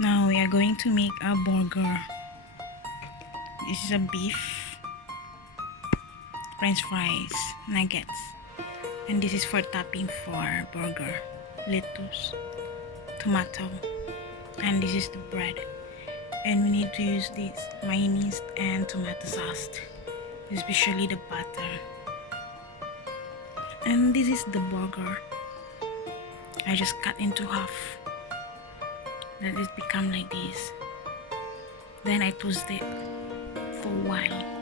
Now we are going to make a burger. This is a beef, french fries, nuggets, and this is for topping for burger, lettuce, tomato, and this is the bread. And we need to use this mayonnaise and tomato sauce, especially the butter. And this is the burger. I just cut into half. Let it become like this. Then I toast it for a while.